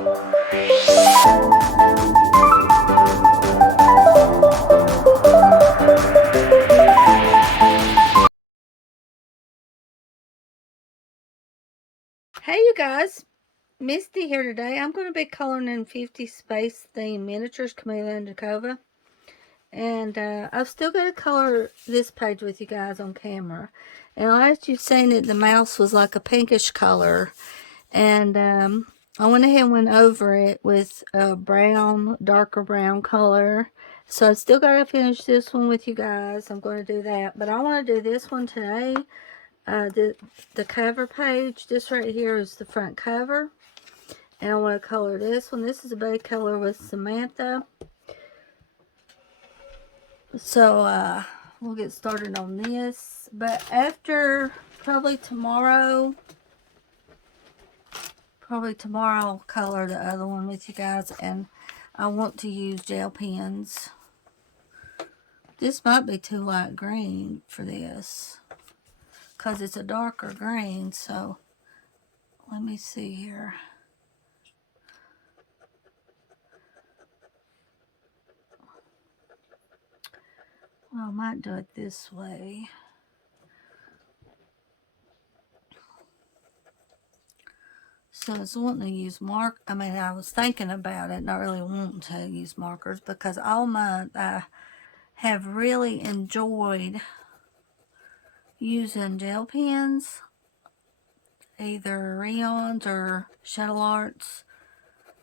Hey you guys, Misty here today. I'm going to be coloring in 50 space theme miniatures, Kameliya Angelkova. And I've still got to color this page with you guys on camera. And last you've seen it, the mouse was like a pinkish color. And I went ahead and went over it with a brown, darker brown color. So I still got to finish this one with you guys. I'm going to do that. But I want to do this one today. The cover page, this right here is the front cover, and I want to color this one. This is a base color with Samantha. So we'll get started on this, but after probably tomorrow I'll color the other one with you guys, and I want to use gel pens. This might be too light green for this because it's a darker green, so let me see here. Well, I might do it this way. So I was wanting to use I was thinking about it, not really wanting to use markers, because all month I have really enjoyed using gel pens, either Rayons or Shuttle Arts.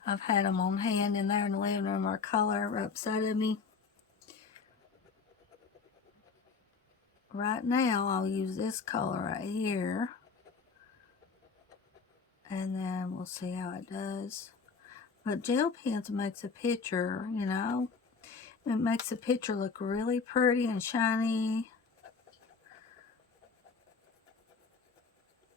I've had them on hand in there in the living room, or color right beside of me. Right now I'll use this color right here, and then we'll see how it does. But gel pens makes a picture, you know. It makes the picture look really pretty and shiny.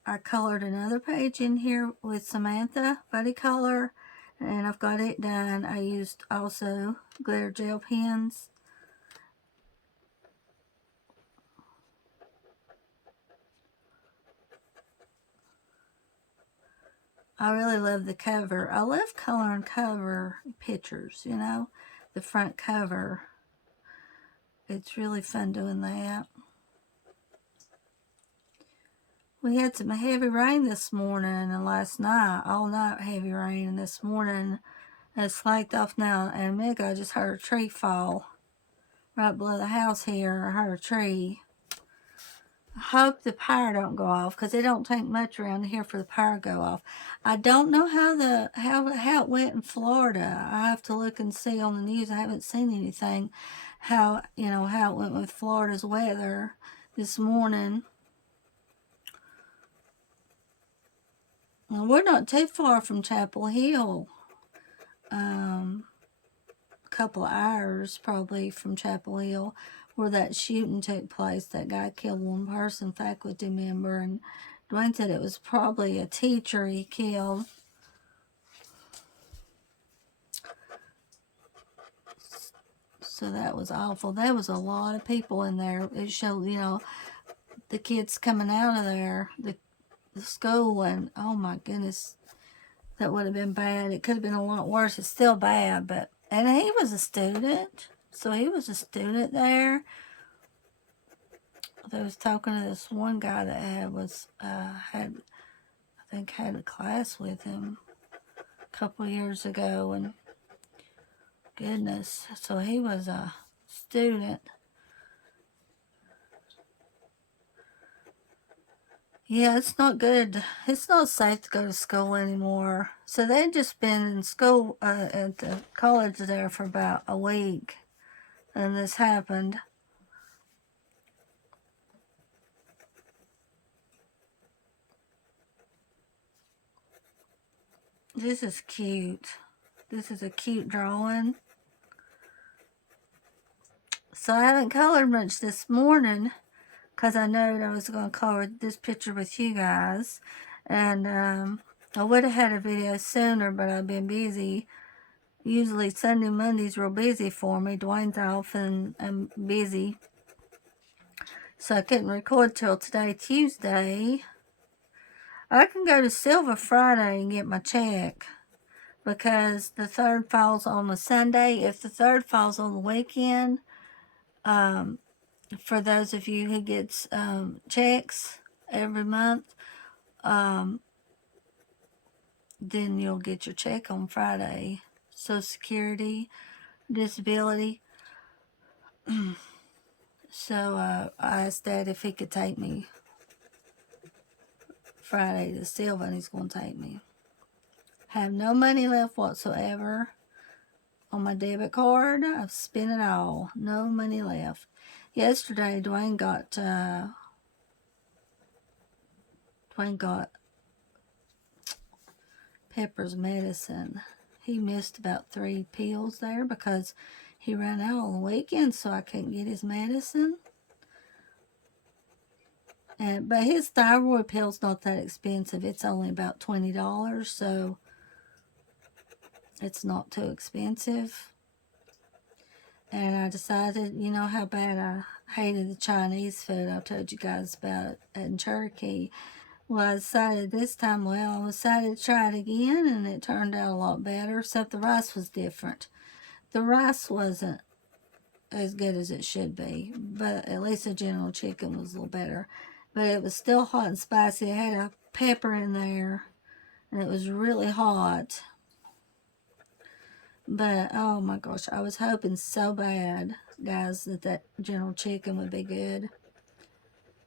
I colored another page in here with Samantha Buddy Color, and I've got it done. I used also glitter gel pens. I really love the cover. I love coloring cover pictures, you know, the front cover. It's really fun doing that. We had some heavy rain this morning and last night, all night heavy rain, and this morning it's slacked off now. And a minute ago I just heard a tree fall right below the house here. I heard a tree. I hope the power don't go off, because it don't take much around here for the power to go off. I don't know how it went in Florida. I have to look and see on the news. I haven't seen anything how it went with Florida's weather this morning. Well, we're not too far from Chapel Hill. A couple of hours probably from Chapel Hill, where that shooting took place. That guy killed one person, faculty member, and Dwayne said it was probably a teacher he killed. So that was awful. There was a lot of people in there. It showed, you know, the kids coming out of there, the school, and oh my goodness, that would have been bad. It could have been a lot worse. It's still bad, but, and he was a student, so he was a student there. I was talking to this one guy that had a class with him a couple years ago, and goodness, so he was a student. Yeah, it's not good. It's not safe to go to school anymore. So they'd just been in school at the college there for about a week, and this happened. This is cute. This is a cute drawing. So I haven't colored much this morning, because I know I was going to color this picture with you guys. And I would have had a video sooner, but I've been busy. Usually Sunday, Monday's real busy for me. Dwayne's off and I'm busy. So I couldn't record till today, Tuesday. I can go to Silver Friday and get my check. because the 3rd falls on a Sunday. If the 3rd falls on the weekend, for those of you who gets checks every month, then you'll get your check on Friday. Social Security, disability. So I asked Dad if he could take me Friday to Silva, and he's going to take me. Have no money left whatsoever on my debit card. I've spent it all. No money left. Yesterday, Dwayne got Pepper's medicine. He missed about 3 pills there because he ran out on the weekend, so I couldn't get his medicine. But his thyroid pill's not that expensive. It's only about $20, so it's not too expensive. And I decided, you know how bad I hated the Chinese food I told you guys about in Cherokee. Well, I decided this time, I decided to try it again, and it turned out a lot better, except the rice was different. The rice wasn't as good as it should be, but at least the General Chicken was a little better. But it was still hot and spicy. It had a pepper in there, and it was really hot. But, oh my gosh, I was hoping so bad, guys, that General Chicken would be good.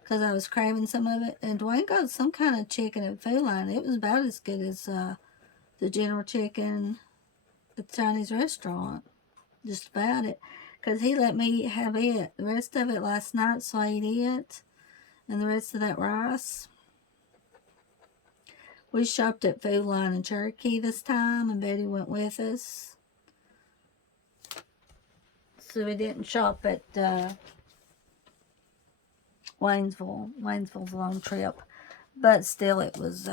Because I was craving some of it. And Dwayne got some kind of chicken at Food Line. It was about as good as the General Chicken at the Chinese restaurant. Just about it. Because he let me have it. The rest of it last night, so I ate it. And the rest of that rice. We shopped at Food Line in Cherokee this time, and Betty went with us. So we didn't shop at Waynesville. Waynesville's a long trip. But still, it was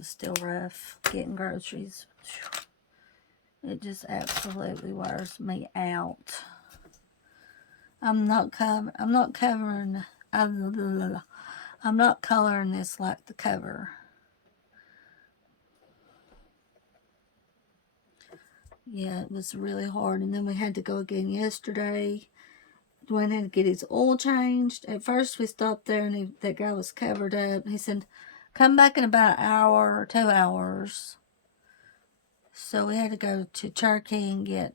still rough getting groceries. It just absolutely wears me out. I'm not coloring this like the cover. Yeah, it was really hard. And then we had to go again yesterday. Dwayne had to get his oil changed. At first we stopped there, and that guy was covered up. He said, come back in about an hour or 2 hours. So we had to go to Cherokee and get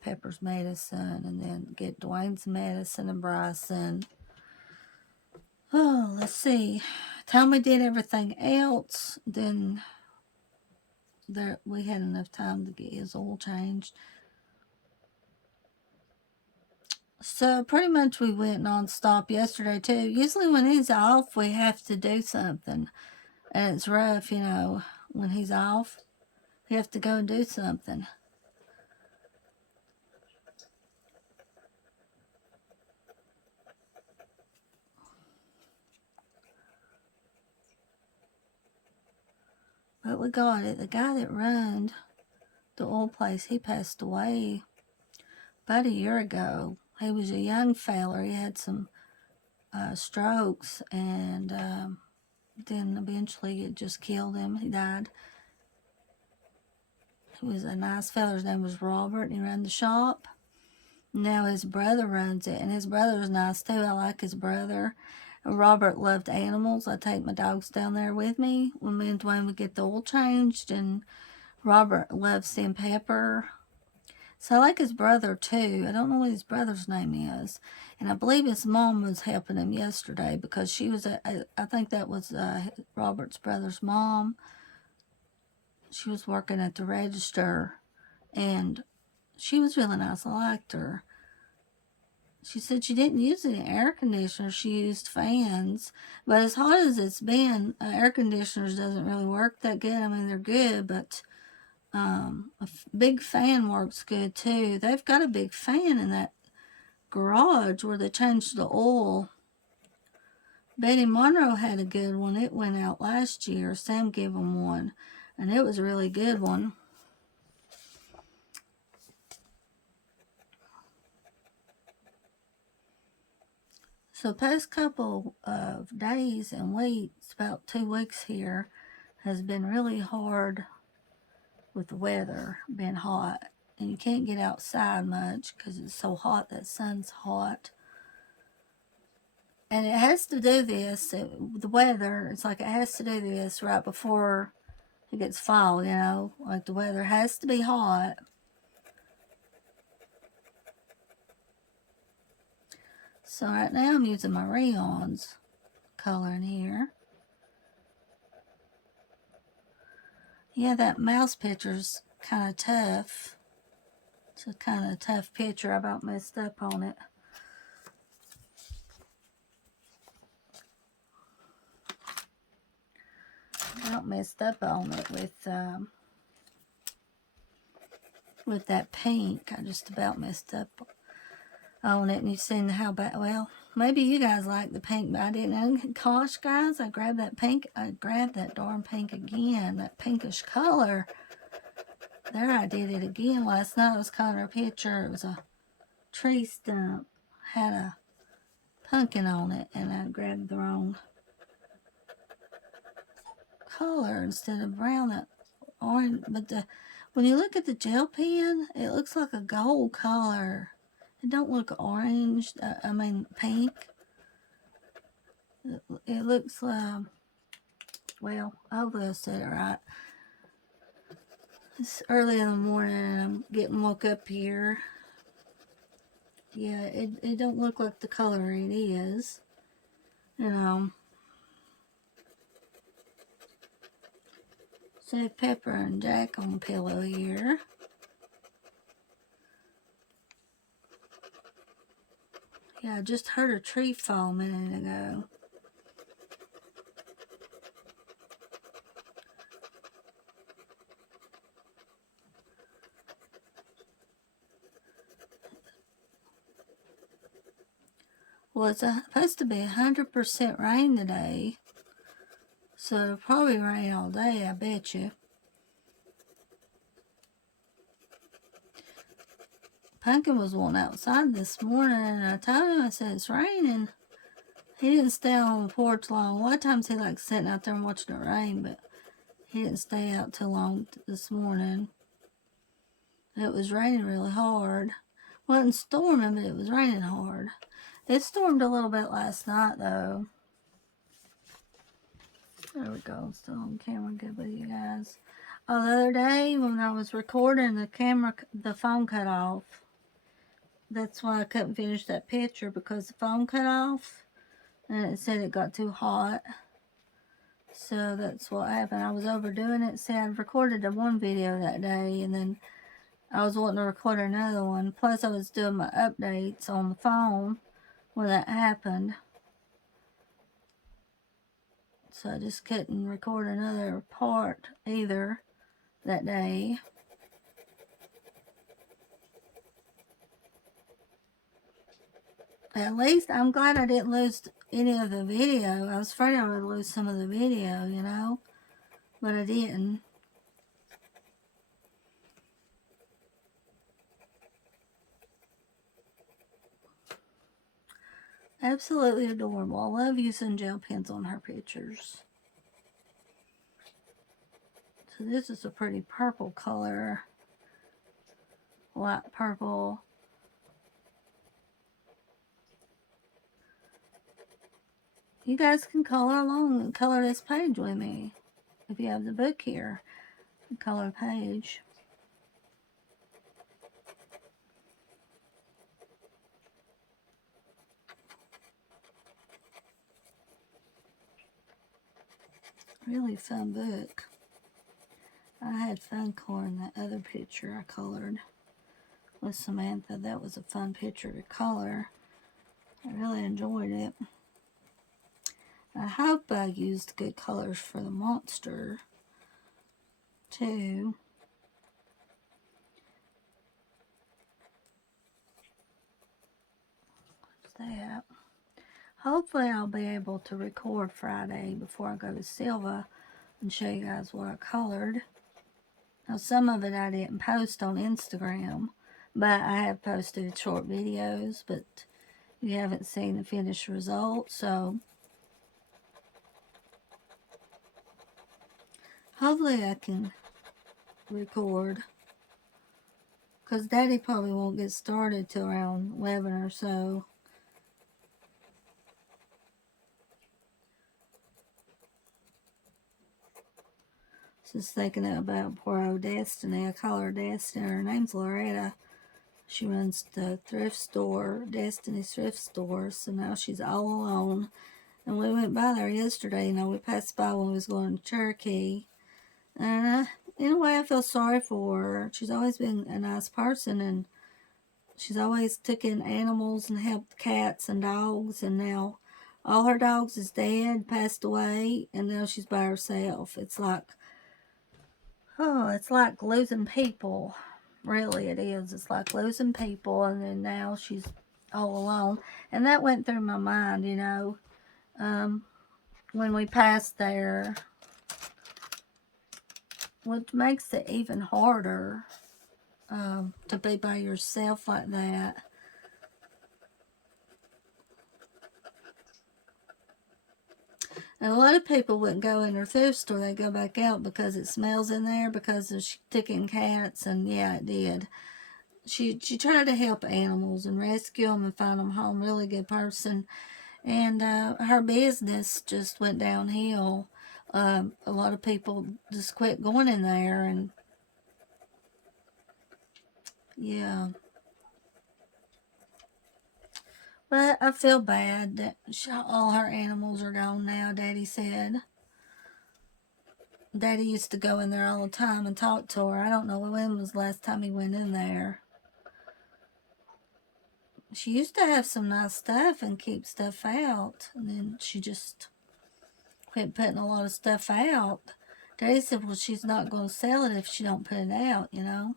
Pepper's medicine, and then get Dwayne's medicine and Bryson. Oh, let's see. Time we did everything else, then we had enough time to get his oil changed. So pretty much we went non-stop yesterday too. Usually when he's off, we have to do something. And it's rough, when he's off. We have to go and do something. But we got it. The guy that runs the oil place, he passed away about a year ago. He was a young feller. He had some strokes, and then eventually it just killed him. He died. He was a nice feller. His name was Robert, and he ran the shop. Now his brother runs it, and his brother was nice too. I like his brother. Robert loved animals. I take my dogs down there with me when me and Dwayne would get the oil changed, and Robert loves seeing Pepper. So I like his brother too. I don't know what his brother's name is. And I believe his mom was helping him yesterday because she was, I think that was Robert's brother's mom. She was working at the register, and she was really nice. I liked her. She said she didn't use any air conditioners. She used fans. But as hot as it's been, air conditioners doesn't really work that good. I mean, they're good, but a big fan works good too. They've got a big fan in that garage where they changed the oil. Betty Monroe had a good one. It went out last year. Sam gave them one, and it was a really good one. So past couple of days and weeks, about 2 weeks here, has been really hard with the weather, been hot. And you can't get outside much because it's so hot, that sun's hot. And it has to do this, the weather, it's like it has to do this right before it gets fall, you know. Like the weather has to be hot. So right now I'm using my rayons color in here. Yeah, that mouse picture's kind of tough. It's a kind of tough picture. I about messed up on it. I about messed up on it with that pink. I just about messed up on it. And you've seen how bad, well, maybe you guys like the pink, but I didn't. And gosh, guys, I grabbed that pink. I grabbed that darn pink again. That pinkish color. There, I did it again last night. I was coloring a picture. It was a tree stump. Had a pumpkin on it, and I grabbed the wrong color instead of brown. That orange, but when you look at the gel pen, it looks like a gold color. It don't look orange. I mean pink. It looks well, hopefully I said it right. It's early in the morning and I'm getting woke up here. Yeah, it don't look like the color it is. You know. So Pepper and Jack on the pillow here. Yeah, I just heard a tree fall a minute ago. Well, it's supposed to be 100% rain today. So it'll probably rain all day, I bet you. Pumpkin was one outside this morning, and I told him, I said, it's raining. He didn't stay on the porch long. A lot of times he likes sitting out there and watching it rain, but he didn't stay out too long this morning. It was raining really hard. Wasn't storming, but it was raining hard. It stormed a little bit last night, though. There we go. Still on camera. Good with you guys. Oh, the other day when I was recording, the phone cut off. That's why I couldn't finish that picture, because the phone cut off and it said it got too hot. So that's what happened. I was overdoing it. See, I recorded one video that day and then I was wanting to record another one. Plus I was doing my updates on the phone when that happened. So I just couldn't record another part either that day. At least I'm glad I didn't lose any of the video. I was afraid I would lose some of the video, you know, but I didn't. Absolutely adorable. I love using gel pens on her pictures. So this is a pretty purple color. Light purple. You guys can color along and color this page with me. If you have the book here, color the page. Really fun book. I had fun coloring that other picture I colored with Samantha. That was a fun picture to color. I really enjoyed it. I hope I used good colors for the monster too. What's that? Hopefully I'll be able to record Friday before I go to Silva and show you guys what I colored. Now some of it I didn't post on Instagram, but I have posted short videos. But you haven't seen the finished result. So hopefully I can record, because Daddy probably won't get started till around 11 or so. Just thinking about poor old Destiny. I call her Destiny. Her name's Loretta. She runs the thrift store, Destiny's thrift store. So now she's all alone. And we went by there yesterday. You know, we passed by when we was going to Cherokee. And in a way, I feel sorry for her. She's always been a nice person, and she's always took in animals and helped cats and dogs. And now all her dogs is dead, passed away, and now she's by herself. It's like losing people. Really, it is. It's like losing people, and then now she's all alone. And that went through my mind, you know, when we passed there, which makes it even harder to be by yourself like that. And a lot of people wouldn't go in her thrift store. They go back out because it smells in there, because of sticking cats, and yeah, it did. She tried to help animals and rescue them and find them home. Really good person. And her business just went downhill. A lot of people just quit going in there, and yeah. But I feel bad that all her animals are gone now, Daddy said. Daddy used to go in there all the time and talk to her. I don't know when was the last time he went in there. She used to have some nice stuff and keep stuff out, and then she just quit putting a lot of stuff out. Daddy said, well, she's not going to sell it if she don't put it out, you know.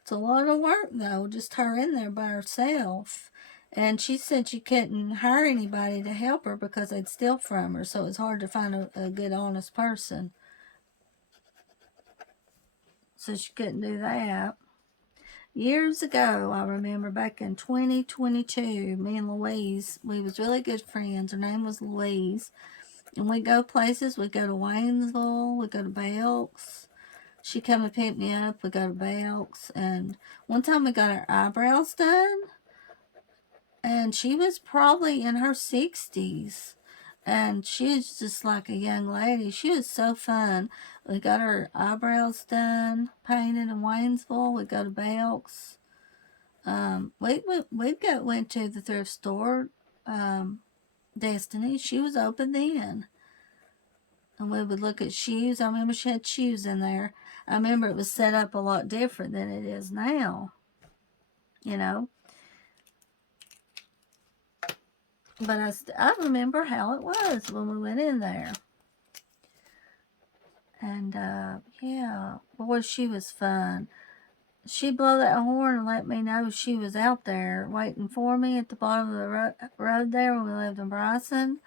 It's a lot of work, though, just her in there by herself. And she said she couldn't hire anybody to help her because they'd steal from her, so it's hard to find a good, honest person. So she couldn't do that. Years ago, I remember back in 2022, me and Louise, we was really good friends. Her name was Louise. And we go places. We go to Waynesville. We go to Belks. She come and pick me up. We go to Belks. And one time we got our eyebrows done. And she was probably in her 60s. And she was just like a young lady. She was so fun. We got her eyebrows done, painted in Waynesville. We go to Belks. Went to the thrift store, Destiny. She was open then. And we would look at shoes. I remember she had shoes in there. I remember it was set up a lot different than it is now, you know. But I remember how it was when we went in there. And, yeah, boy, she was fun. She'd blow that horn and let me know she was out there waiting for me at the bottom of the road there when we lived in Bryson.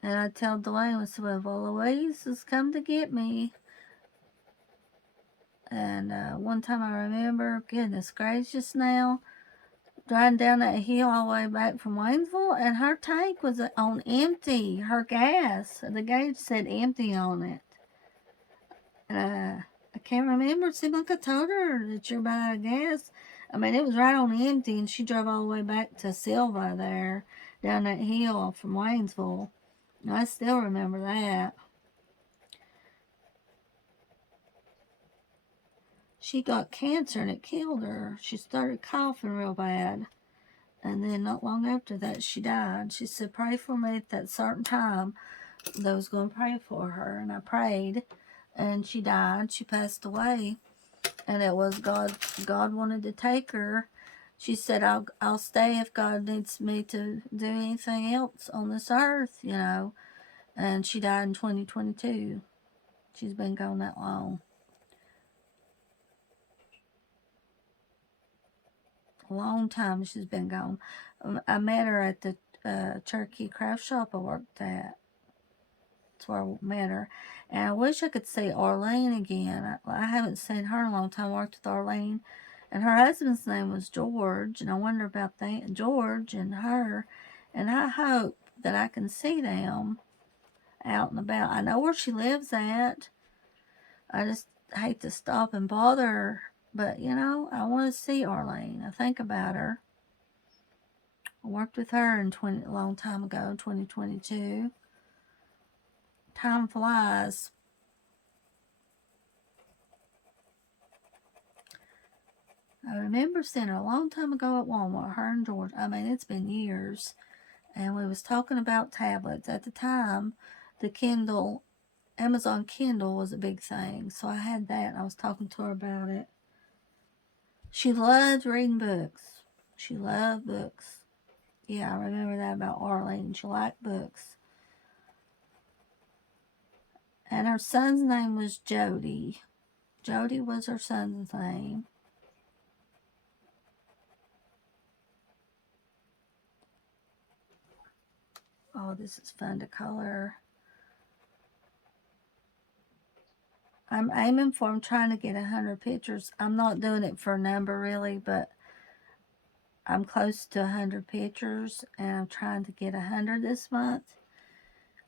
And I'd tell Dwayne, I said, well, Louise has come to get me. And one time I remember, goodness gracious now, driving down that hill all the way back from Waynesville, and her tank was on empty. Her gas, the gauge said empty on it. And I can't remember. It seemed like I told her that you're out of gas. I mean, it was right on empty, and she drove all the way back to Silva there, down that hill from Waynesville. And I still remember that. She got cancer and it killed her. She started coughing real bad. And then not long after that, she died. She said, pray for me at that certain time. They was going to pray for her. And I prayed. And she died. She passed away. And it was God. God wanted to take her. She said, I'll stay if God needs me to do anything else on this earth, you know. And she died in 2022. She's been gone that long. A long time she's been gone. I met her at the Cherokee craft shop I worked at. That's where I met her. And I wish I could see Arlene again. I haven't seen her in a long time. I worked with Arlene. And her husband's name was George. And I wonder about that. George and her. And I hope that I can see them out and about. I know where she lives at. I just hate to stop and bother her. But, you know, I want to see Arlene. I think about her. I worked with her a long time ago, 2022. Time flies. I remember seeing her a long time ago at Walmart, her and George. I mean, it's been years. And we was talking about tablets. At the time, the Kindle, Amazon Kindle was a big thing. So I had that and I was talking to her about it. She loved reading books. She loved books. Yeah, I remember that about Arlene. She liked books. And her son's name was Jody. Jody was her son's name. Oh, this is fun to color. I'm aiming for, I'm trying to get 100 pictures. I'm not doing it for a number really, but I'm close to 100 pictures, and I'm trying to get 100 this month.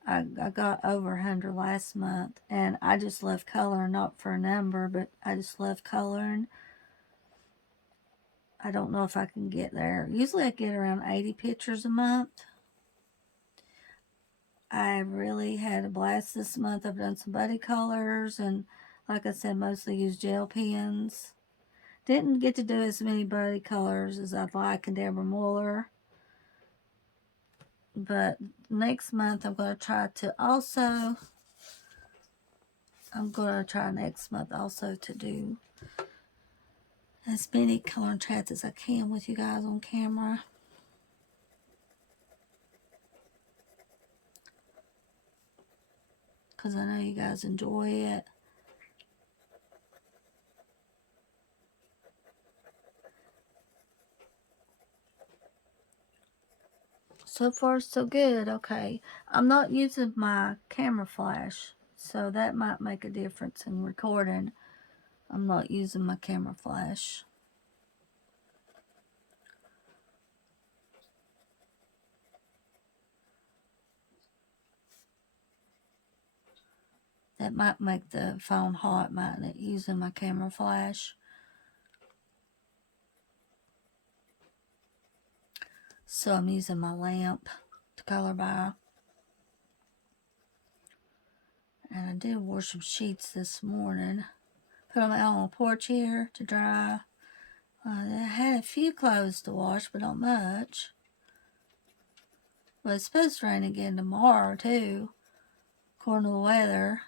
I got over 100 last month, and I just love coloring, not for a number, but I just love coloring. I don't know if I can get there. Usually I get around 80 pictures a month. I really had a blast this month. I've done some buddy colors, and like I said, mostly used gel pens. Didn't get to do as many buddy colors as I'd like and Deborah Muller. But next month I'm going to try next month also to do as many coloring chats as I can with you guys on camera. Because I know you guys enjoy it. So far, so good. Okay. I'm not using my camera flash, so that might make a difference in recording. I'm not using my camera flash. That might make the phone hot, mightn't it, using my camera flash. So I'm using my lamp to color by. And I did wash some sheets this morning. Put them out on the porch here to dry. I had a few clothes to wash, but not much. But it's supposed to rain again tomorrow, too, according to the weather.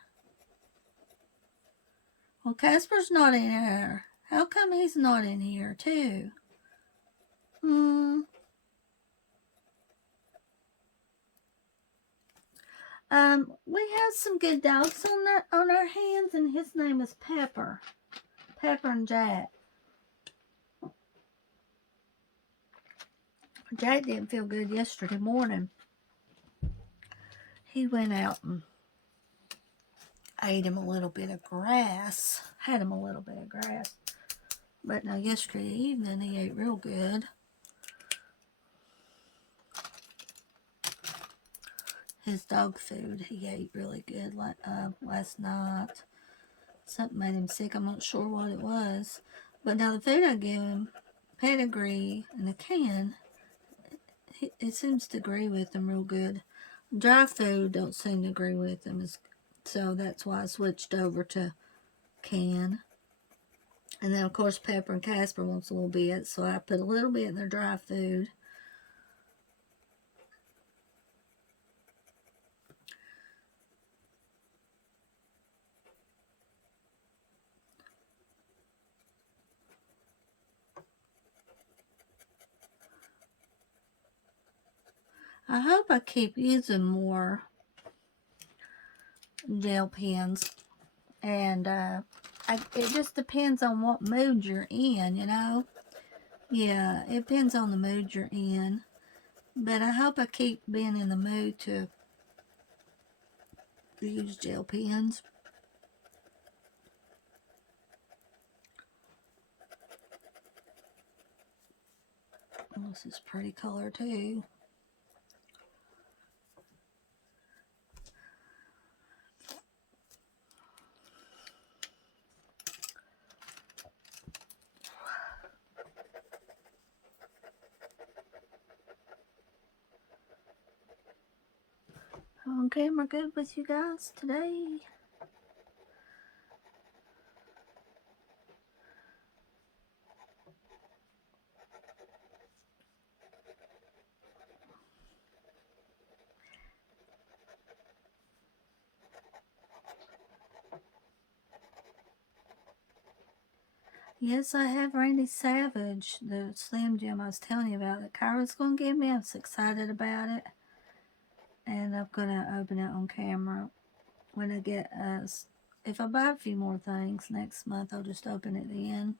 Well, Casper's not in here. How come he's not in here, too? We have some good dogs on our hands, and his name is Pepper. Pepper and Jack. Jack didn't feel good yesterday morning. He went out and ate him a little bit of grass. Had him a little bit of grass. But now yesterday evening he ate real good. His dog food he ate really good last night. Something made him sick. I'm not sure what it was. But now the food I give him, pedigree in a can, it seems to agree with him real good. Dry food don't seem to agree with him. So that's why I switched over to can. And then, of course, Pepper and Casper wants a little bit, so I put a little bit in their dry food. I hope I keep using more gel pens. And it just depends on what mood you're in, you know. Yeah, it depends on the mood you're in. But I hope I keep being in the mood to use gel pens. Oh, this is pretty color too. On camera good with you guys today. Yes, I have Randy Savage, the Slim Jim I was telling you about that Kyra's going to give me. I'm so excited about it. And I'm going to open it on camera when I get us. If I buy a few more things next month, I'll just open it then.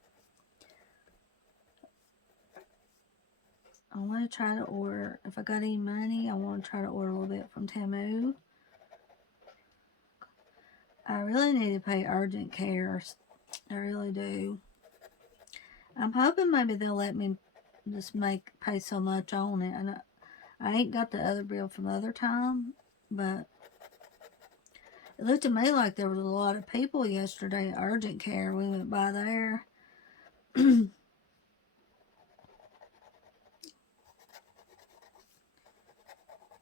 I want to try to order, if I got any money, I want to try to order a little bit from Temu. I really need to pay urgent care. I really do. I'm hoping maybe they'll let me just pay so much on it. And I ain't got the other bill from the other time, but it looked to me like there was a lot of people yesterday at urgent care. We went by there. And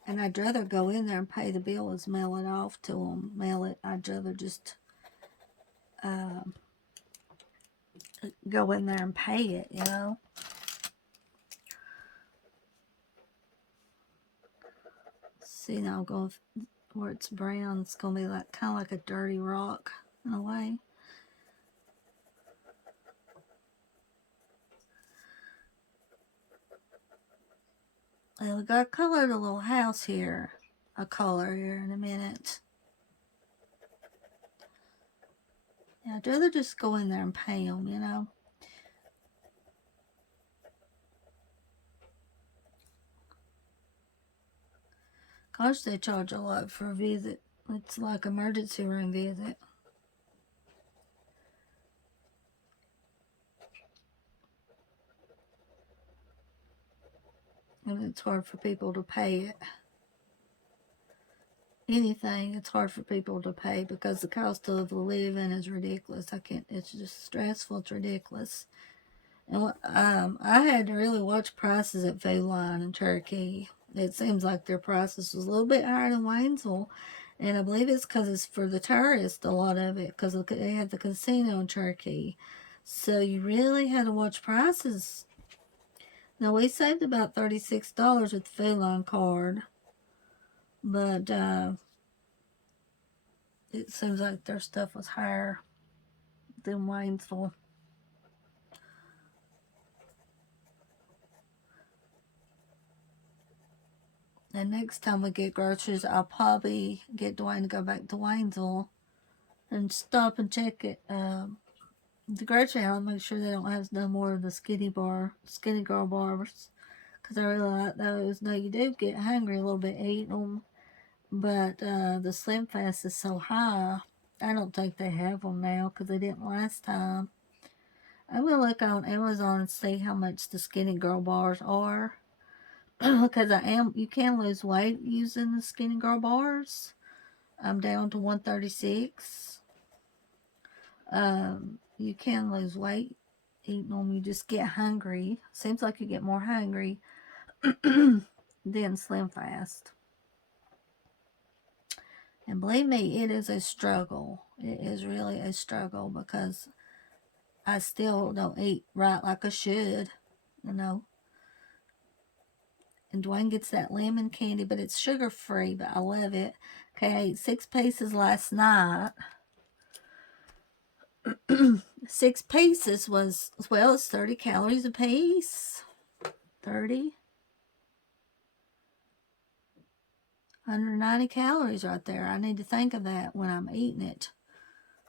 I'd rather go in there and pay the bill as mail it off to them. Mail it. I'd rather just go in there and pay it, you know. See, now I'm going where it's brown. It's going to be like kind of like a dirty rock in a way. And we got to color the little house here. A color here in a minute. Yeah, I'd rather just go in there and pay them, you know. Gosh, they charge a lot for a visit. It's like emergency room visit. And it's hard for people to pay it. Anything, it's hard for people to pay because the cost of living is ridiculous. It's just stressful, it's ridiculous. And I had to really watch prices at Food Line in Cherokee. It seems like their prices was a little bit higher than Waynesville. And I believe it's because it's for the tourists, a lot of it, because they have the casino in Cherokee. So you really had to watch prices. Now, we saved about $36 with the Food Line card. But it seems like their stuff was higher than Waynesville. And next time we get groceries, I'll probably get Dwayne to go back to Waynesville and stop and check it. The grocery aisle, make sure they don't have no more of the skinny girl bars. Because I really like those. Now, you do get hungry a little bit eating them. But the Slim Fast is so high. I don't think they have them now because they didn't last time. I will look on Amazon and see how much the skinny girl bars are. Because you can lose weight using the skinny girl bars. I'm down to 136. You can lose weight eating them. You just get hungry. Seems like you get more hungry than Slim Fast. And believe me, it is a struggle. It is really a struggle because I still don't eat right like I should, you know. And Dwayne gets that lemon candy, but it's sugar-free, but I love it. Okay, I ate 6 pieces last night. 6 pieces was, well, it's 30 calories a piece. 30. 190 calories right there. I need to think of that when I'm eating it.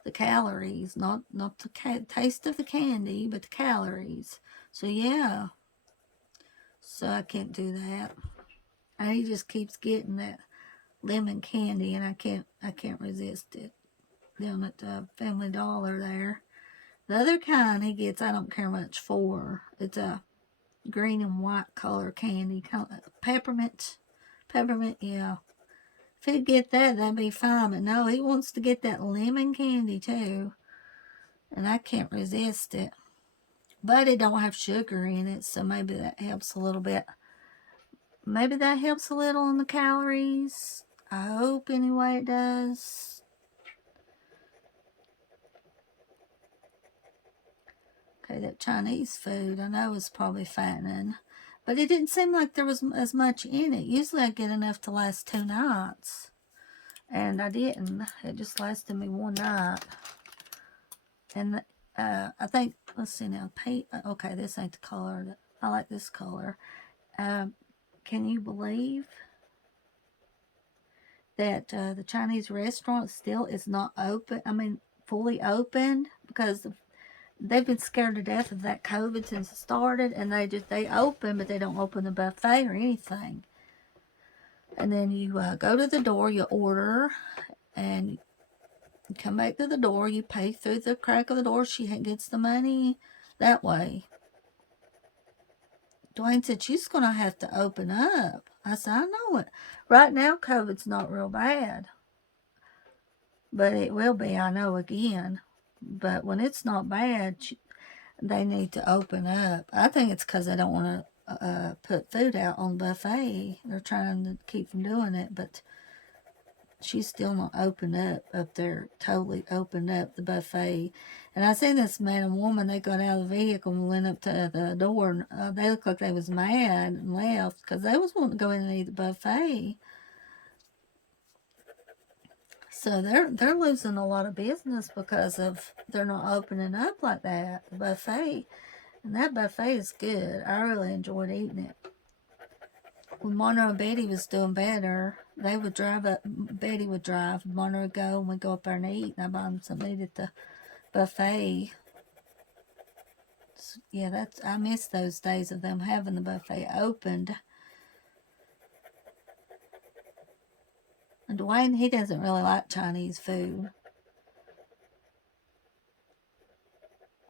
The calories, not the taste of the candy, but the calories. So, yeah. So, I can't do that. And he just keeps getting that lemon candy, and I can't resist it. Down at Family Dollar there. The other kind he gets, I don't care much for. It's a green and white color candy, peppermint. Peppermint, yeah. If he'd get that, that'd be fine. But no, he wants to get that lemon candy too, and I can't resist it. But it don't have sugar in it, so maybe that helps a little bit. Maybe that helps a little on the calories. I hope anyway it does. Okay, that Chinese food I know is probably fattening, but it didn't seem like there was as much in it. Usually I get enough to last 2 nights, and I didn't. It just lasted me 1 night. And I think, let's see now, okay, this ain't the color. I like this color. Can you believe that the Chinese restaurant still is not open? I mean, fully opened, because they've been scared to death of that COVID since it started, and they open, but they don't open the buffet or anything. And then you go to the door, you order, and you come back to the door, you pay through the crack of the door. She gets the money that way. Dwayne said, she's going to have to open up. I said, I know it. Right now, COVID's not real bad. But it will be, I know, again. But when it's not bad, they need to open up. I think it's because they don't want to put food out on the buffet. They're trying to keep from doing it, but she's still not opened up there, totally opened up the buffet. And I seen this man and woman, they got out of the vehicle and went up to the door, and they looked like they was mad and left because they was wanting to go in and eat the buffet. So they're losing a lot of business because of they're not opening up like that, the buffet. And that buffet is good. I really enjoyed eating it. When Monroe and Betty was doing better, they would drive up. Betty would drive. Monroe would go, and we'd go up there and eat. And I buy them something to eat at the buffet. So, yeah, I miss those days of them having the buffet opened. And Dwayne, he doesn't really like Chinese food.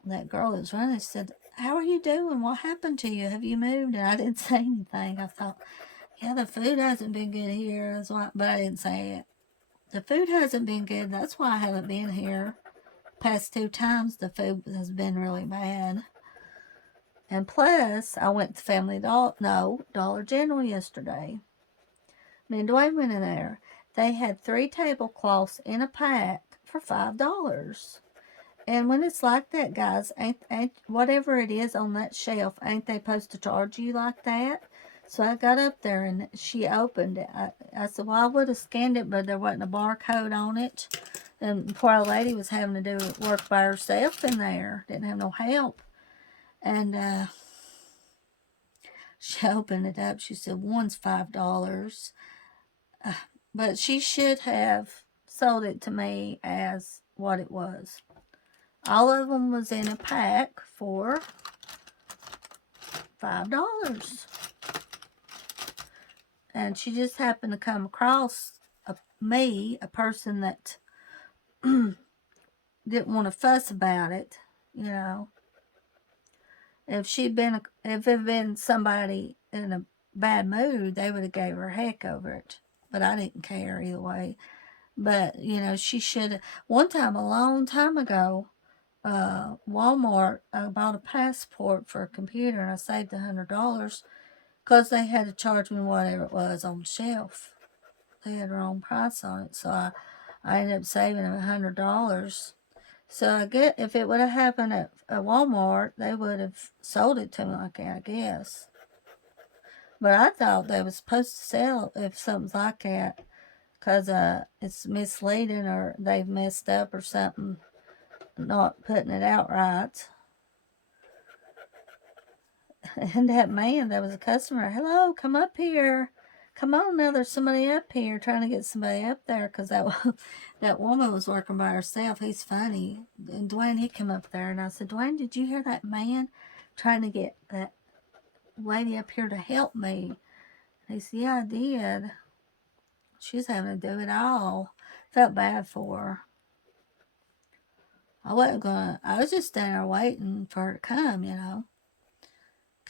That girl that was running, she said, how are you doing? What happened to you? Have you moved? And I didn't say anything. I thought, yeah, the food hasn't been good here. But I didn't say it. The food hasn't been good. That's why I haven't been here. Past 2 times the food has been really bad. And plus, I went to Dollar General yesterday. Me and Dwayne went in there. They had 3 tablecloths in a pack for $5. And when it's like that, guys, ain't whatever it is on that shelf, ain't they supposed to charge you like that? So I got up there and she opened it. I said, well, I would have scanned it, but there wasn't a barcode on it. And the poor old lady was having to do work by herself in there. Didn't have no help. And she opened it up. She said, one's $5. But she should have sold it to me as what it was. All of them was in a pack for $5. And she just happened to come across a person that didn't want to fuss about it, you know. If it had been somebody in a bad mood, they would have gave her heck over it. But I didn't care either way. But, you know, she should have. One time, a long time ago, Walmart, I bought a passport for a computer and I saved $100 because they had to charge me whatever it was on the shelf. They had the wrong price on it, so I ended up saving them $100. So I get if it would have happened at Walmart, they would have sold it to me like that, I guess. But I thought they was supposed to sell if something's like that, because it's misleading or they've messed up or something, not putting it out right. And that man, that was a customer, hello, come up here. Come on now, there's somebody up here, trying to get somebody up there, because that woman was working by herself. He's funny. And Dwayne, he come up there, and I said, Dwayne, did you hear that man trying to get that lady up here to help me? And he said, yeah, I did. She's having to do it all. Felt bad for her. I was just standing there waiting for her to come,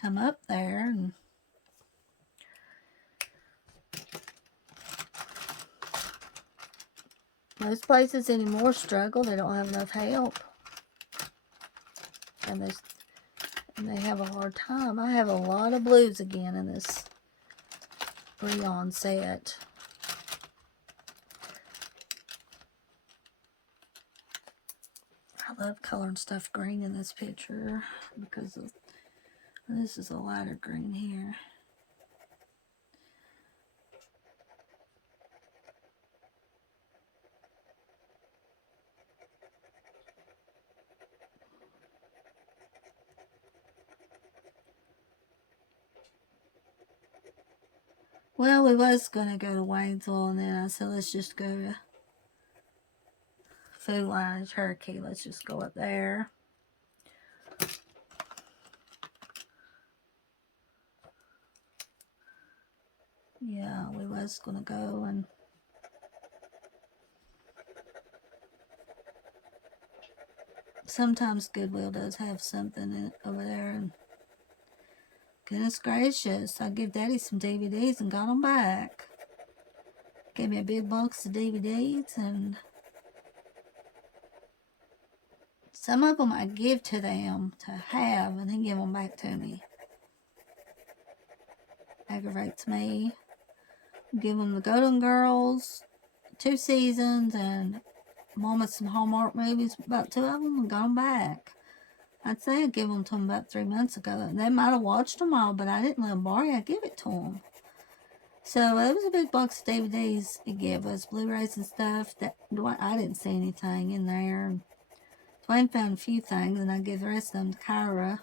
come up there. And most places anymore struggle. They don't have enough help. And they have a hard time. I have a lot of blues again in this rayon set. I love coloring stuff green in this picture because this is a lighter green here. Well, we was going to go to Waynesville, and then I said, let's just go to Food Line in Turkey. Let's just go up there. Yeah, we was going to go, and sometimes Goodwill does have something over there, and goodness gracious, I give Daddy some DVDs and got them back. Gave me a big box of DVDs, and some of them I give to them to have, and then give them back to me. Aggravates me. Give them the Golden Girls, 2 seasons, and Mama some Hallmark movies, about 2 of them, and got them back. I'd say I gave them to them about 3 months ago. They might have watched them all, but I didn't let them borrow it. I give it to them. So it was a big box of DVDs it gave us, Blu-rays and stuff. That I didn't see anything in there. Dwayne found a few things, and I gave the rest of them to Kyra.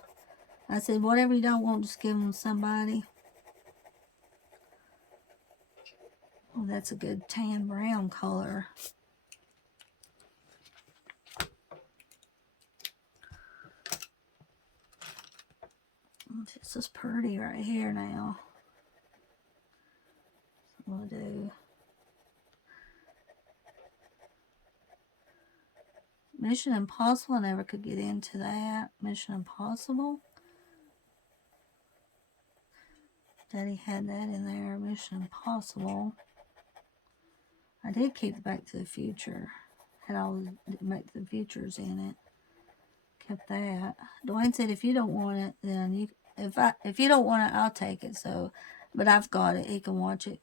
I said, whatever you don't want, just give them to somebody. Oh, that's a good tan brown color. This is pretty right here now. We'll do Mission Impossible. I never could get into that. Mission Impossible. Daddy had that in there. Mission Impossible. I did keep the Back to the Future. Had all the Back to the Futures in it. Kept that. Dwayne said, if you don't want it, then if you don't want it, I'll take it. So, but I've got it. He can watch it.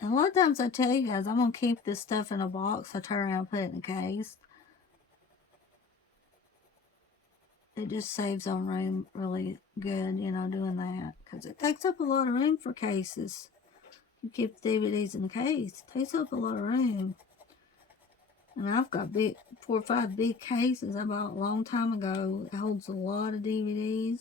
And a lot of times I tell you guys, I'm going to keep this stuff in a box. I turn around and put it in a case. It just saves on room really good, doing that. Because it takes up a lot of room for cases. You keep the DVDs in the case. It takes up a lot of room. And I've got 4 or 5 big cases I bought a long time ago. It holds a lot of DVDs.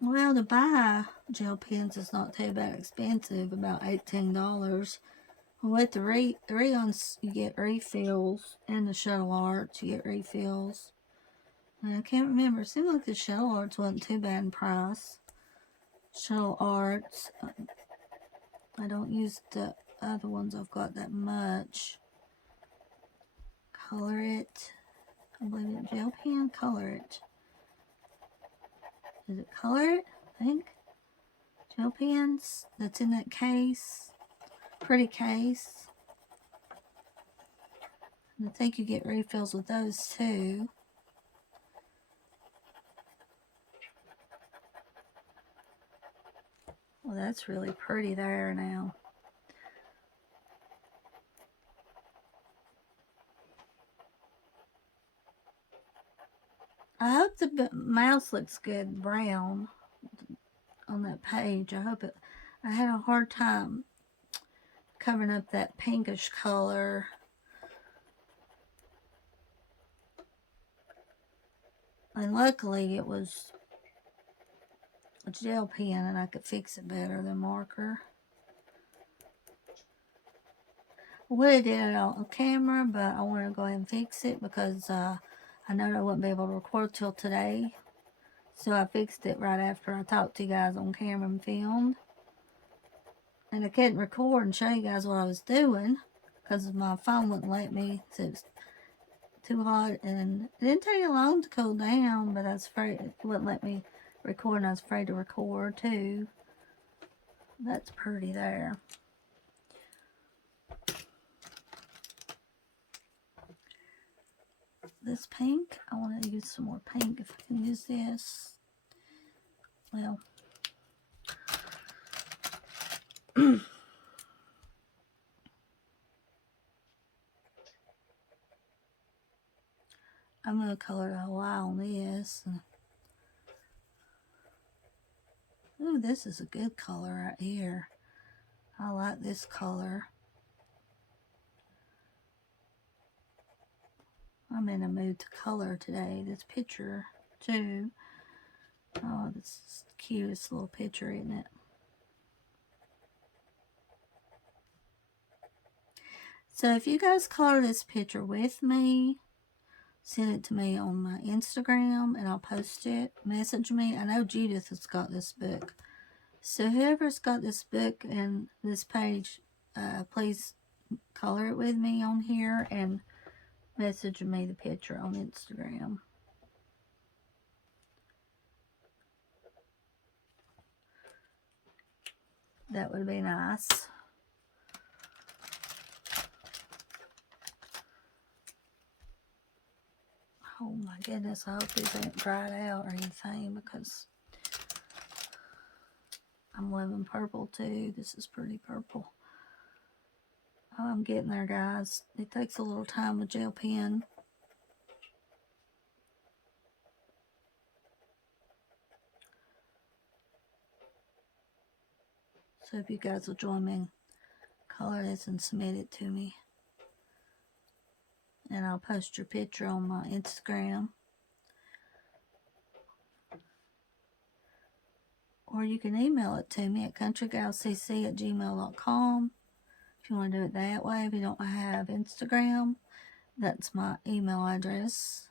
Well, to buy gel pens is not too bad expensive, about $18. With the rayons, you get refills, and the shuttle arts, you get refills. And I can't remember. It seemed like the shuttle arts wasn't too bad in price. Shuttle arts. I don't use the other ones I've got that much. Color It. I believe it. Gel pen. Color It. Is it Color It? I think. Gel pens. That's in that case. Pretty case. And I think you get refills with those too. Well, that's really pretty there now. I hope the mouse looks good brown on that page. I hope it. I had a hard time covering up that pinkish color. And luckily it was a gel pen and I could fix it better than marker. I would have did it on camera, but I want to go ahead and fix it because I know I wouldn't be able to record till today. So I fixed it right after I talked to you guys on camera and filmed. And I couldn't record and show you guys what I was doing because my phone wouldn't let me. So it was too hot, and it didn't take long to cool down, but I was afraid it wouldn't let me record, and I was afraid to record too. That's pretty there. This pink, I want to use some more pink if I can use this. Well, I'm going to color the whole eye on this. Ooh, this is a good color right here. I like this color. I'm in a mood to color today. This picture, too. Oh, this is the cutest little picture, isn't it? So if you guys color this picture with me, send it to me on my Instagram and I'll post it. Message me. I know Judith has got this book. So whoever's got this book and this page, please color it with me on here and message me the picture on Instagram. That would be nice. Oh my goodness, I hope these ain't dried out or anything because I'm loving purple too. This is pretty purple. Oh, I'm getting there, guys. It takes a little time with gel pen. So if you guys will join me and color this and submit it to me. And I'll post your picture on my Instagram. Or you can email it to me at countrygalcc@gmail.com. If you want to do it that way, if you don't have Instagram, that's my email address.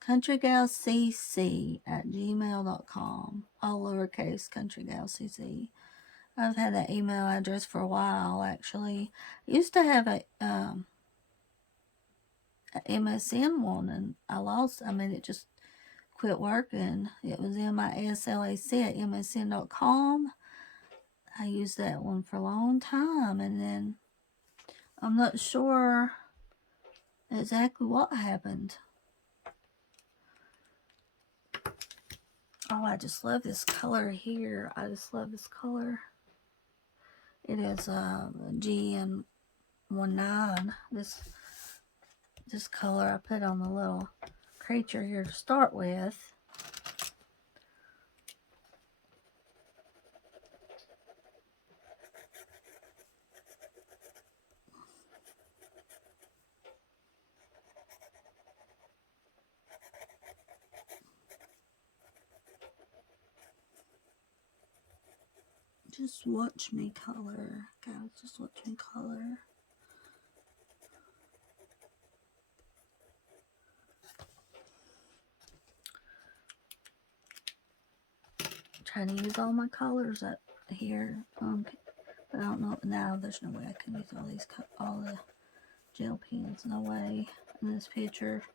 countrygalcc@gmail.com. All lowercase, countrygalcc. I've had that email address for a while, actually. I used to have a MSN one, and it just quit working. It was MISLAC@msn.com. I used that one for a long time, and then I'm not sure exactly what happened. Oh, I just love this color here. I just love this color. It is GN19. This color I put on the little creature here to start with. Just watch me color, guys. Just watch me color. I'm trying to use all my colors up here. But I don't know now. There's no way I can use all the gel pens. No way in this picture.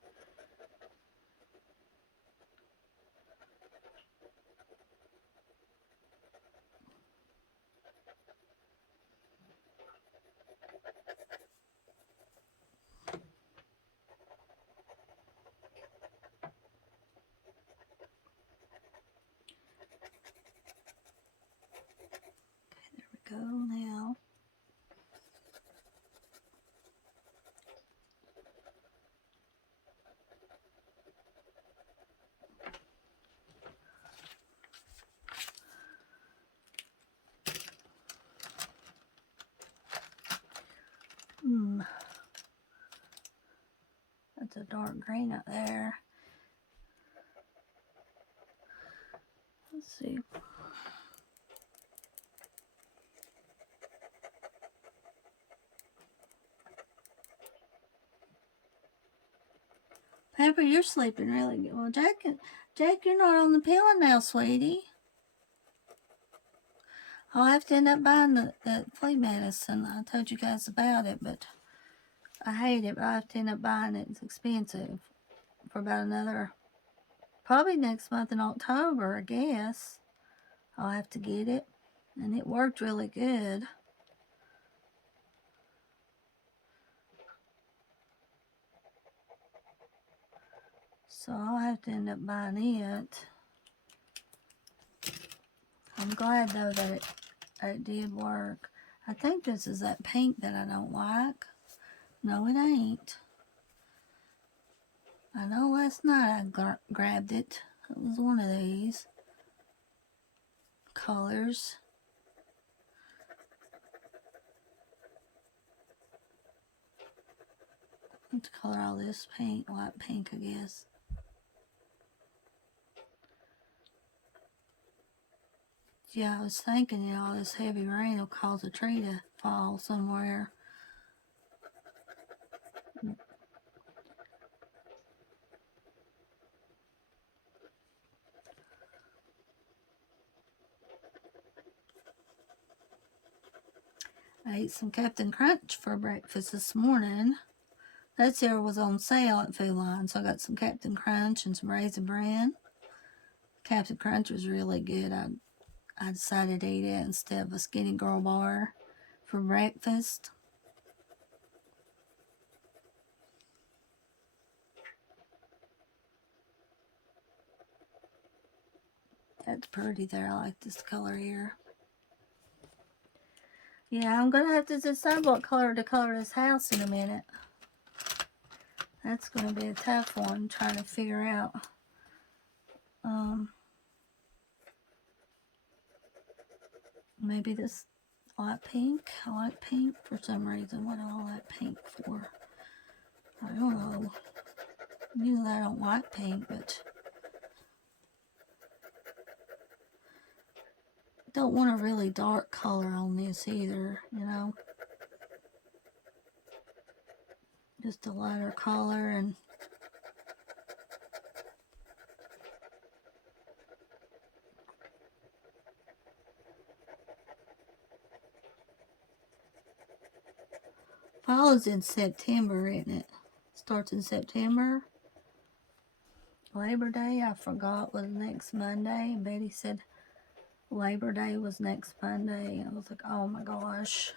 Go now. the dark green up there. Let's see. Pepper, you're sleeping really good. Well, Jack, you're not on the pillow now, sweetie. I'll have to end up buying the flea medicine. I told you guys about it, but I hate it, but I have to end up buying it. It's expensive for about another, probably next month in October, I guess. I'll have to get it. And it worked really good. So I'll have to end up buying it. I'm glad though that it did work. I think this is that pink that I don't like. No, it ain't. I know last night I grabbed it. It was one of these colors. I have to color all this pink, light pink, I guess. Yeah, I was thinking, all this heavy rain will cause a tree to fall somewhere. I ate some Captain Crunch for breakfast this morning. That cereal was on sale at Food Line, so I got some Captain Crunch and some Raisin Bran. Captain Crunch was really good. I decided to eat it instead of a Skinny Girl bar for breakfast. That's pretty there. I like this color here. Yeah, I'm going to have to decide what color to color this house in a minute. That's going to be a tough one, trying to figure out. Maybe this light pink. I like pink for some reason. What do I like pink for? I don't know. Usually I don't like pink, but don't want a really dark color on this either, you know. Just a lighter color. And fall is in September, isn't it? Starts in September. Labor Day, I forgot, was next Monday. And Betty said Labor Day was next Monday. I was like, oh my gosh.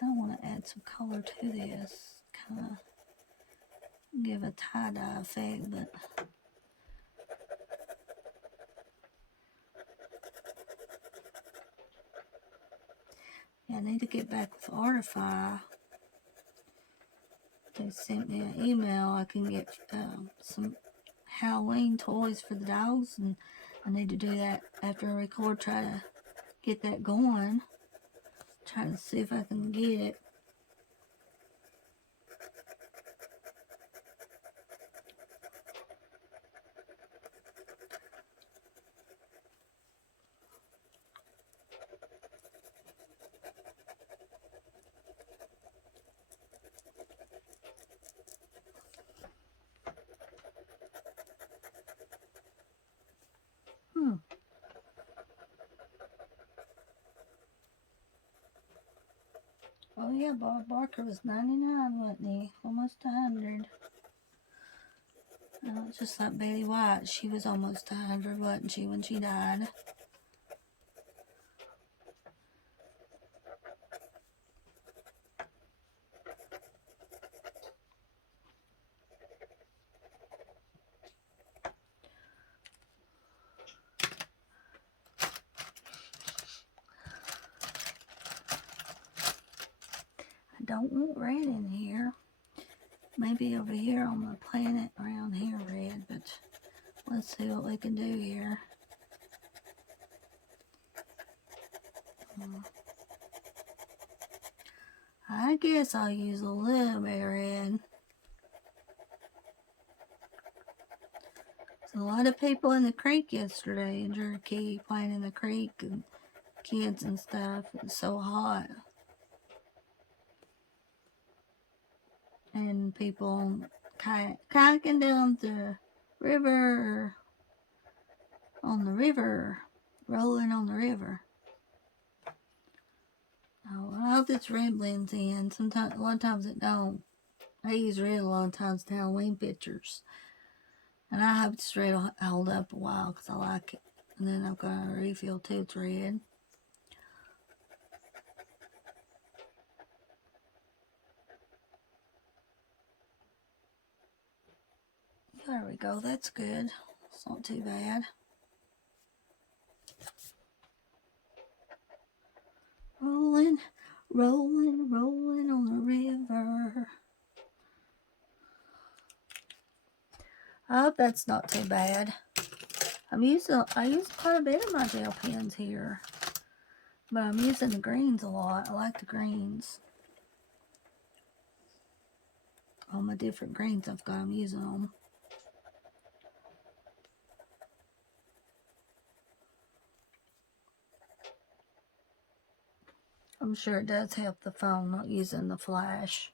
Kind of want to add some color to this. Kind of give a tie-dye effect, but yeah, I need to get back with Artify. They sent me an email. I can get some Halloween toys for the dogs, and I need to do that after I record. Try to get that going. Try to see if I can get it. Oh yeah, Bob Barker was 99, wasn't he? Almost 100. It's just like Betty White. She was almost 100, wasn't she, when she died? I don't want red in here. Maybe over here on the planet around here red, but let's see what we can do here. I guess I'll use a little bit of red. There's a lot of people in the creek yesterday in Cherokee playing in the creek, and kids and stuff. It was so hot. And people kayaking down the river, on the river, rolling on the river. Oh, I hope this red blends in. Sometimes, a lot of times it don't. I use red a lot of times in Halloween pictures. And I hope this red will hold up a while because I like it. And then I've got a refill too, it's red. There we go, that's good. It's not too bad. Rolling, rolling, rolling on the river. I hope that's not too bad. I use quite a bit of my gel pens here, but I'm using the greens a lot. I like the greens. All my different greens I've got, I'm using them. I'm sure it does help the phone not using the flash.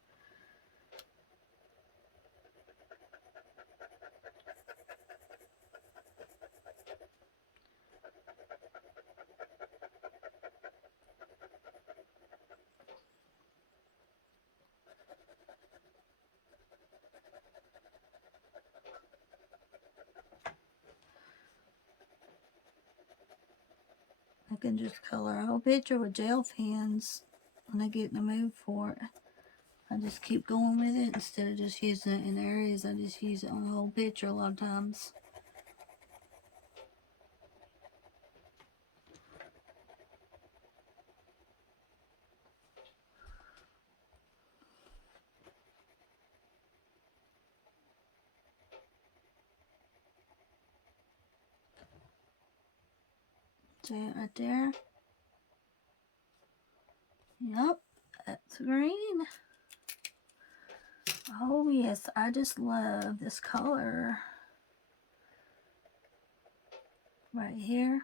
I can just color a whole picture with gel pens when I get in the mood for it. I just keep going with it instead of just using it in areas. I just use it on the whole picture a lot of times. See it right there? Yep, that's green. Oh yes, I just love this color. Right here.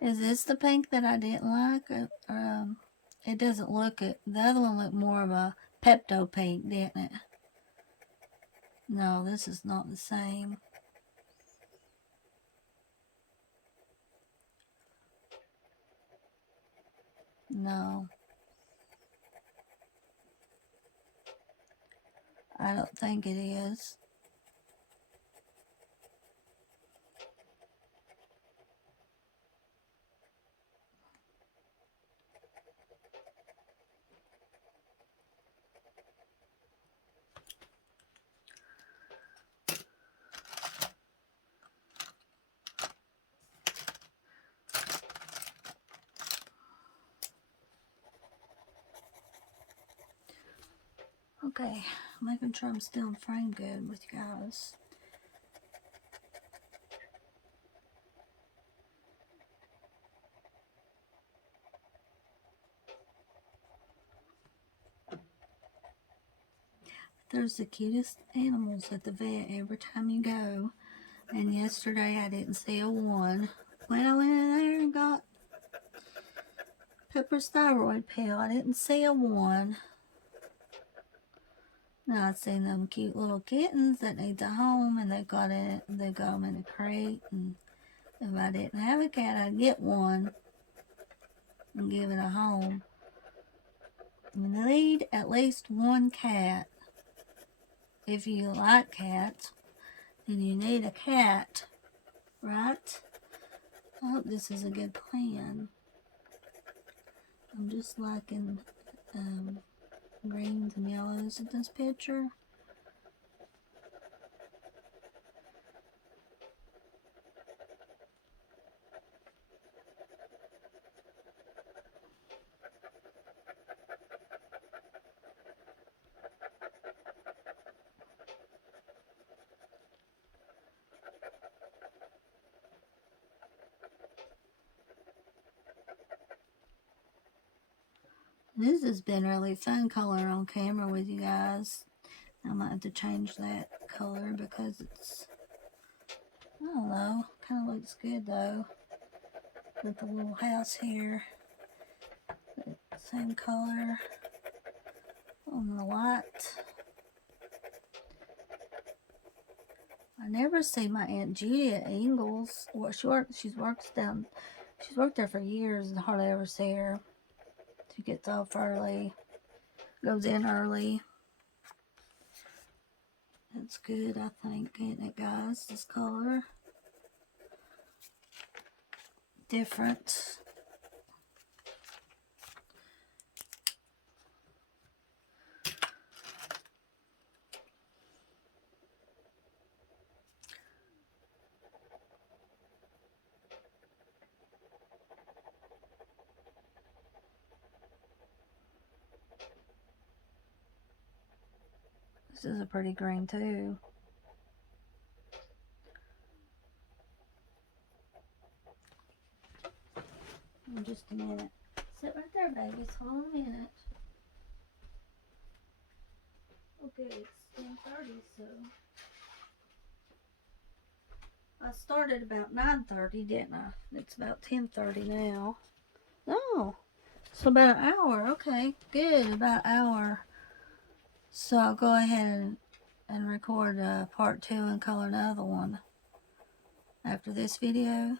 Is this the pink that I didn't like? It doesn't look it. The other one looked more of a Pepto pink, didn't it? No, this is not the same. No. I don't think it is. Okay, making sure I'm still in frame good with you guys. There's the cutest animals at the vet every time you go. And yesterday I didn't see a one. When I went in there and got Pepper's thyroid pill, I didn't see a one. Now I've seen them cute little kittens that need a home, and they got them in a crate. And if I didn't have a cat, I'd get one and give it a home. You need at least one cat. If you like cats, then you need a cat, right? I hope this is a good plan. I'm just liking greens and yellows in this picture. This has been really fun coloring on camera with you guys. I might have to change that color because it's, I don't know, kind of looks good though. With the little house here. Same color on the white. I never see my Aunt Judy at Ingles. Well, she's worked there for years and hardly ever see her. She gets off early, goes in early. That's good, I think, ain't it, guys? This color. Different. This is a pretty green too. In just a minute. Sit right there, babies. Hold on a minute. Okay, it's 10:30, so I started about 9:30, didn't I? It's about 10:30 now. Oh, so about an hour. Okay, good. About an hour. So I'll go ahead and record part 2 and color another one after this video.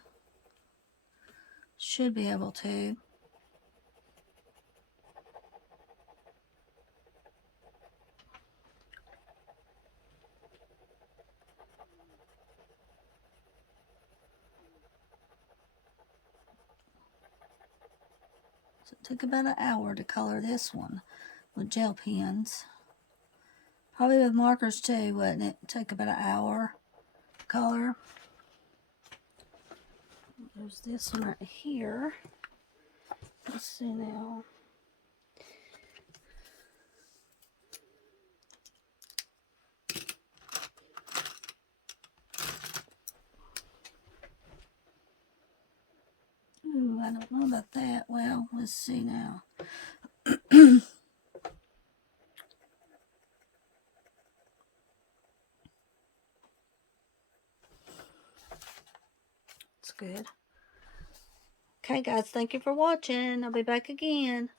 Should be able to. So it took about an hour to color this one with gel pens. Probably with markers too, wouldn't it? It took about an hour to color. There's this one right here. Let's see now. Ooh, I don't know about that. Well, let's see now. It's good. Okay, guys, thank you for watching. I'll be back again.